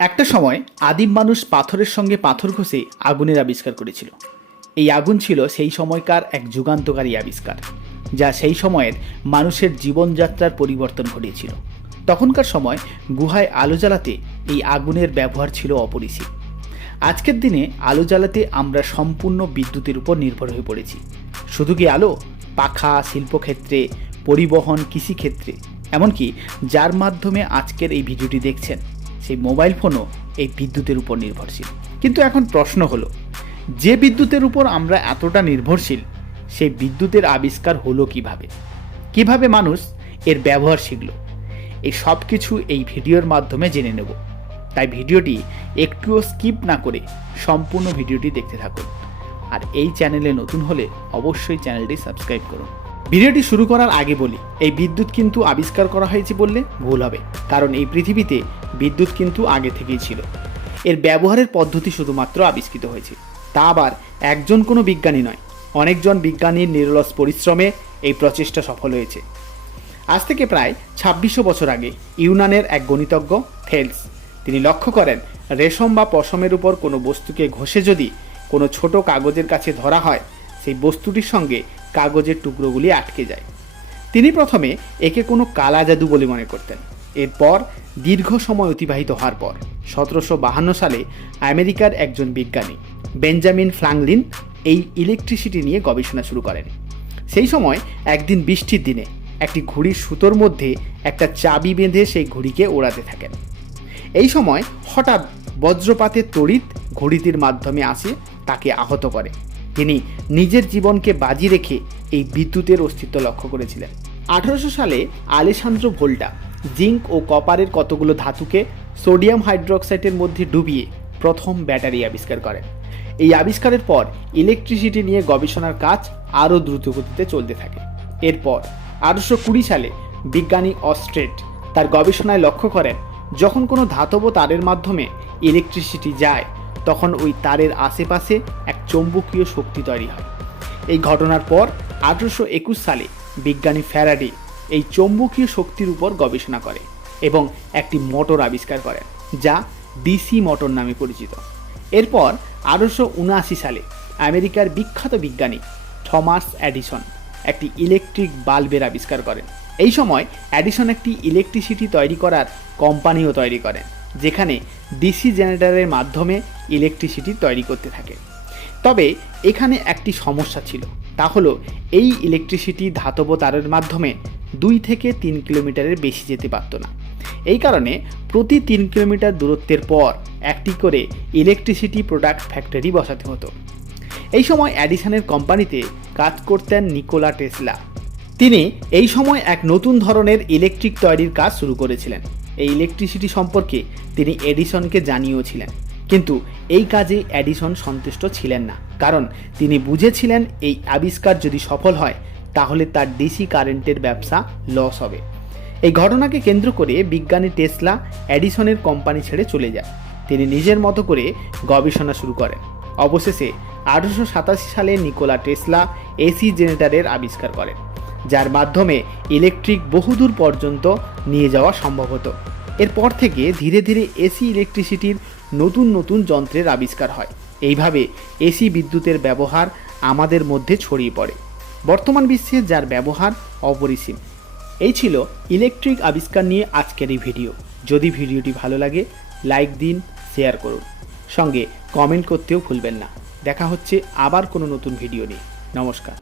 একটা সময় আদিম মানুষ পাথরের সঙ্গে পাথর ঘষে আগুনের আবিষ্কার করেছিল। এই আগুন ছিল সেই সময়কার এক যুগান্তকারী আবিষ্কার, যা সেই সময়ের মানুষের জীবনযাত্রার পরিবর্তন ঘটিয়েছিল। তখনকার সময় গুহায় আলো জ্বালাতে এই আগুনের ব্যবহার ছিল অপরিসীম। আজকের দিনে আলো জ্বালাতে আমরা সম্পূর্ণ বিদ্যুতের উপর নির্ভর হয়ে পড়েছি। শুধু কি আলো? পাখা, শিল্পক্ষেত্রে, পরিবহন, কৃষিক্ষেত্রে, এমনকি যার মাধ্যমে আজকের এই ভিডিওটি দেখছেন। সেই মোবাইল ফোনও এই বিদ্যুতের উপর নির্ভরশীল। কিন্তু এখন প্রশ্ন হলো, যে বিদ্যুতের উপর আমরা এতটা নির্ভরশীল সেই বিদ্যুতের আবিষ্কার হলো কীভাবে? কীভাবে মানুষ এর ব্যবহার শিখল? এই সব কিছু এই ভিডিওর মাধ্যমে জেনে নেব। তাই ভিডিওটি একটুও স্কিপ না করে সম্পূর্ণ ভিডিওটি দেখতে থাকুন। আর এই চ্যানেলে নতুন হলে অবশ্যই চ্যানেলটি সাবস্ক্রাইব করুন। ভিডিওটি শুরু করার আগে বলি, এই বিদ্যুৎ কিন্তু আবিষ্কার করা হয়েছে বললে ভুল হবে, কারণ এই পৃথিবীতে বিদ্যুৎ কিন্তু আগে থেকেই ছিল। এর ব্যবহারের পদ্ধতি শুধুমাত্র আবিষ্কৃত হয়েছে, তা আবার একজন কোনো বিজ্ঞানী নয়, অনেকজন বিজ্ঞানীর নিরলস পরিশ্রমে এই প্রচেষ্টা সফল হয়েছে। আজ থেকে প্রায় ছাব্বিশশো বছর আগে ইউনানের এক গণিতজ্ঞ থেলস তিনি লক্ষ্য করেন, রেশম বা পশমের উপর কোনো বস্তুকে ঘষে যদি কোনো ছোট কাগজের কাছে ধরা হয়, সেই বস্তুটির সঙ্গে কাগজের টুকরোগুলি আটকে যায়। তিনি প্রথমে একে কোনো কালা জাদু বলে মনে করতেন। এরপর দীর্ঘ সময় অতিবাহিত হওয়ার পর, সতেরোশো বাহান্ন সালে আমেরিকার একজন বিজ্ঞানী, বেঞ্জামিন ফ্রাঙ্কলিন এই ইলেকট্রিসিটি নিয়ে গবেষণা শুরু করেন। সেই সময় একদিন বৃষ্টির দিনে একটি ঘুড়ির সুতোর মধ্যে একটা চাবি বেঁধে সেই ঘুড়িকে ওড়াতে থাকেন। এই সময় হঠাৎ বজ্রপাতের তড়িৎ ঘড়িটির মাধ্যমে আসে, তাকে আহত করে। তিনি নিজের জীবনকে বাজি রেখে এই বিদ্যুতের অস্তিত্ব লক্ষ্য করেছিলেন। আঠারোশো সালে আলেসান্দ্রো ভোল্টা জিঙ্ক ও কপারের কতগুলো ধাতুকে সোডিয়াম হাইড্রোক্সাইডের মধ্যে ডুবিয়ে প্রথম ব্যাটারি আবিষ্কার করেন। এই আবিষ্কারের পর ইলেকট্রিসিটি নিয়ে গবেষণার কাজ আরও দ্রুতগতিতে চলতে থাকে। এরপর আঠারোশো কুড়ি সালে বিজ্ঞানী অস্ট্রেট তার গবেষণায় লক্ষ্য করেন, যখন কোনো ধাতব তারের মাধ্যমে ইলেকট্রিসিটি যায় তখন ওই তারের আশেপাশে এক চৌম্বকীয় শক্তি তৈরি হয়। এই ঘটনার পর আঠারোশো একুশ সালে বিজ্ঞানী ফ্যারাডে এই চৌম্বকীয় শক্তির উপর গবেষণা করে এবং একটি মোটর আবিষ্কার করেন, যা ডিসি মোটর নামে পরিচিত। এরপর আঠারোশো উনআশি সালে আমেরিকার বিখ্যাত বিজ্ঞানী থমাস অ্যাডিসন একটি ইলেকট্রিক বাল্বের আবিষ্কার করেন। এই সময় অ্যাডিসন একটি ইলেকট্রিসিটি তৈরি করার কোম্পানিও তৈরি করেন, যেখানে ডিসি জেনারেটরের মাধ্যমে ইলেকট্রিসিটি তৈরি করতে থাকে। তবে এখানে একটি সমস্যা ছিল, তা হলো এই ইলেকট্রিসিটি ধাতব তারের মাধ্যমে দুই থেকে তিন কিলোমিটারের বেশি যেতে পারত না। এই কারণে প্রতি তিন কিলোমিটার দূরত্বের পর একটি করে ইলেকট্রিসিটি প্রোডাক্ট ফ্যাক্টরি বসাতে হতো। এই সময় অ্যাডিসনের কোম্পানিতে কাজ করতেন নিকোলা টেসলা। তিনি এই সময় এক নতুন ধরনের ইলেকট্রিক তৈরির কাজ শুরু করেছিলেন। এই ইলেকট্রিসিটি সম্পর্কে তিনি এডিসনকে জানিয়েওছিলেন কিন্তু এই কাজে অ্যাডিসন সন্তুষ্ট ছিলেন না। কারণ তিনি বুঝেছিলেন এই আবিষ্কার যদি সফল হয়, তাহলে তার ডিসি কারেন্টের ব্যবসা লস হবে। এই ঘটনাকে কেন্দ্র করে বিজ্ঞানী টেসলা অ্যাডিসনের কোম্পানি ছেড়ে চলে যায়। তিনি নিজের মতো করে গবেষণা শুরু করেন। অবশেষে আঠারোশো সাতাশি সালে নিকোলা টেসলা এসি জেনারেটরের আবিষ্কার করেন। যার মাধ্যমে ইলেকট্রিক বহুদূর পর্যন্ত নিয়ে যাওয়া সম্ভব হতো। এরপর থেকে ধীরে ধীরে এসি ইলেকট্রিসিটির নতুন নতুন যন্ত্রের আবিষ্কার হয়। এইভাবে এসি বিদ্যুতের ব্যবহার আমাদের মধ্যে ছড়িয়ে পড়ে। বর্তমান বিশ্বে যার ব্যবহার অপরিসীম। এই ছিল ইলেকট্রিক আবিষ্কার নিয়ে আজকের এই ভিডিও। যদি ভিডিওটি ভালো লাগে, লাইক দিন, শেয়ার করুন। সঙ্গে কমেন্ট করতেও ভুলবেন না। দেখা হচ্ছে আবার কোনো নতুন ভিডিও নিয়ে। নমস্কার।